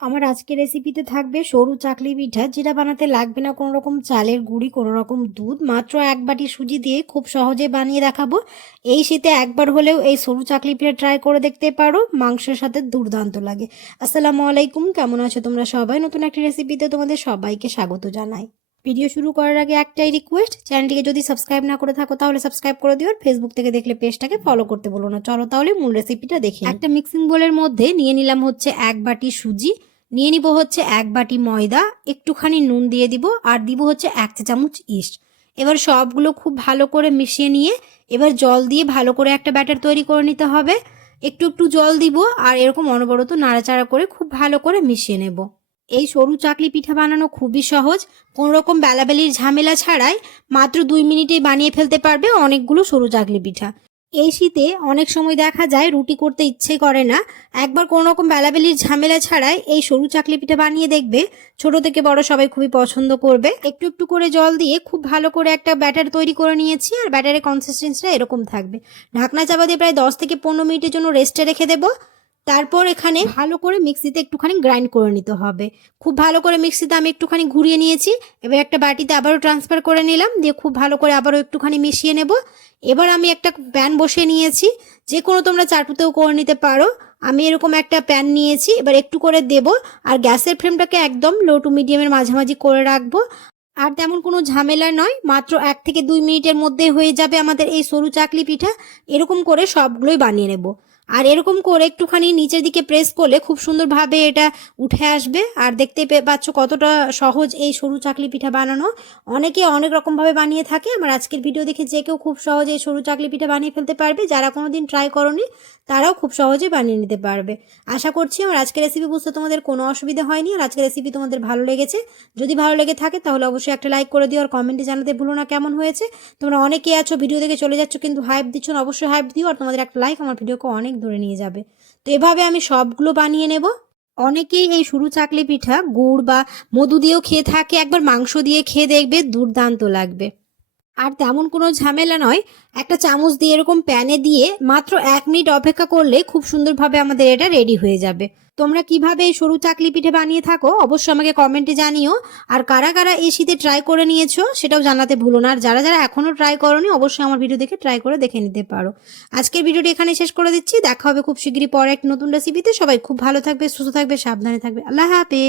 আমার আজকের রেসিপিতে থাকবে সরু চাকলি পিঠা, যেটা বানাতে লাগবে না কোনো রকম চালের গুঁড়ি কোনো রকম দুধ। মাত্র এক বাটি সুজি দিয়ে খুব সহজে বানিয়ে দেখাবো। এই শীতে একবার হলেও এই সরু চাকলি পিঠা ট্রাই করে দেখতে পারো, মাংসের সাথে দুর্দান্ত লাগে। আসসালামু আলাইকুম, কেমন আছো তোমরা সবাই? নতুন একটি রেসিপিতে তোমাদের সবাইকে স্বাগত জানাই। ভিডিও শুরু করার আগে একটাই রিকোয়েস্ট চ্যানেলটিকে যদি সাবস্ক্রাইব না করে থাকো তাহলে সাবস্ক্রাইব করে দিও, আর ফেসবুক থেকে দেখলে পেজটাকে ফলো করতে বলো না। চলো তাহলে মূল রেসিপিটা দেখি একটা মিক্সিং বোলের মধ্যে নিয়ে নিলাম হচ্ছে এক বাটি সুজি নিয়ে নিব হচ্ছে এক বাটি ময়দা, একটুখানি নুন দিয়ে দিব আর দিব হচ্ছে এক চা চামচ ইস্ট। এবার সবগুলো খুব ভালো করে মিশিয়ে নিয়ে এবার জল দিয়ে ভালো করে একটা ব্যাটার তৈরি করে নিতে হবে। একটু একটু জল দিব আর এরকম অনবরত নাড়াচাড়া করে খুব ভালো করে মিশিয়ে নেব। এই সরু চাকলি পিঠা বানানো খুবই সহজ। কোনো রকম বেলাবেলির ঝামেলা ছাড়াই মাত্র দুই মিনিটেই বানিয়ে ফেলতে পারবে অনেকগুলো সরু চাকলি পিঠা। এই শীতে অনেক সময় দেখা যায় রুটি করতে ইচ্ছে করে না। একবার কোনো রকম বেলাবেলির ঝামেলা ছাড়াই এই সরু চাকলি পিঠা বানিয়ে দেখবে। ছোট থেকে বড় সবাই খুবই পছন্দ করবে। একটু একটু করে জল দিয়ে খুব ভালো করে একটা ব্যাটার তৈরি করে নিয়েছি আর ব্যাটারের কনসিস্টেন্সিটা এরকম থাকবে। ঢাকনা চাপা দিয়ে প্রায় দশ থেকে পনেরো মিনিটের জন্য রেস্টে রেখে দেবো। তারপর এখানে ভালো করে মিক্সিতে একটুখানি গ্রাইন্ড করে নিতে হবে। খুব ভালো করে মিক্সিতে আমি একটুখানি ঘুরিয়ে নিয়েছি। এবার একটা বাটিতে আবারও ট্রান্সফার করে নিলাম। দিয়ে খুব ভালো করে আবারও একটুখানি মিশিয়ে নেব। এবার আমি একটা প্যান বসিয়ে নিয়েছি। যে কোনো তোমরা চাটুতেও করে নিতে পারো। আমি এরকম একটা প্যান নিয়েছি। এবার একটু করে দেব। আর গ্যাসের ফ্রেমটাকে একদম লো টু মিডিয়ামের মাঝামাঝি করে রাখব। আর তেমন কোনো ঝামেলা নয়। মাত্র এক থেকে দুই মিনিটের মধ্যে হয়ে যাবে আমাদের এই সরু চাকলি পিঠা। এরকম করে সবগুলোই বানিয়ে নেব। আর এরকম করে একটুখানি নিচের দিকে প্রেস করলে খুব সুন্দরভাবে এটা উঠে আসবে। আর দেখতে পাচ্ছ কতটা সহজ এই সরু চাকলি পিঠা বানানো। অনেকে অনেক রকমভাবে বানিয়ে থাকে। আমার আজকের ভিডিও দেখে যে কেউ খুব সহজে এই সরু চাকলি পিঠা বানিয়ে ফেলতে পারবে। যারা কোনো দিন ট্রাই করনি, তারাও খুব সহজে বানিয়ে নিতে পারবে। আশা করছি আমার আজকের রেসিপি বুঝতে তোমাদের কোনো অসুবিধা হয়নি। আর আজকের রেসিপি তোমাদের ভালো লেগেছে। যদি ভালো লেগে থাকে, তাহলে অবশ্যই একটা লাইক করে দিও। আর কমেন্টে জানাতে ভুলো না কেমন হয়েছে। তোমরা অনেকে আছো ভিডিও দেখে চলে যাচ্ছ, কিন্তু হাইপ দিচ্ছ না, অবশ্যই হাইপ দিও। আর তোমাদের একটা লাইক আমার ভিডিওকে অনেক দূরে নিয়ে যাবে। তো এভাবে আমি সবগুলো বানিয়ে নেব। অনেকেই এই সরু চাকলি পিঠা, গুড় বা মধু দিয়েও খেয়ে থাকে। একবার মাংস দিয়ে খেয়ে দেখবে, দুর্দান্ত লাগবে। আর তেমন কোনো ঝামেলা নয়। একটা চামচ দিয়ে এরকম প্যানে দিয়ে মাত্র এক মিনিট অপেক্ষা করলে খুব সুন্দরভাবে আমাদের এটা রেডি হয়ে যাবে। তোমরা কীভাবে এই সরু চাকলি পিঠে বানিয়ে থাকো অবশ্যই আমাকে কমেন্টে জানিও। আর কারা কারা এই শীতে ট্রাই করে নিয়েছো সেটাও জানাতে ভুলো না। আর যারা যারা এখনও ট্রাই করোনি অবশ্যই আমার ভিডিও দেখে ট্রাই করে দেখে নিতে পারো। আজকের ভিডিওটি এখানে শেষ করে দিচ্ছি। দেখা হবে খুব শীঘ্রই পরে এক নতুন রেসিপিতে সবাই খুব ভালো থাকবে, সুস্থ থাকবে, সাবধানে থাকবে। আল্লাহ হাফেজ।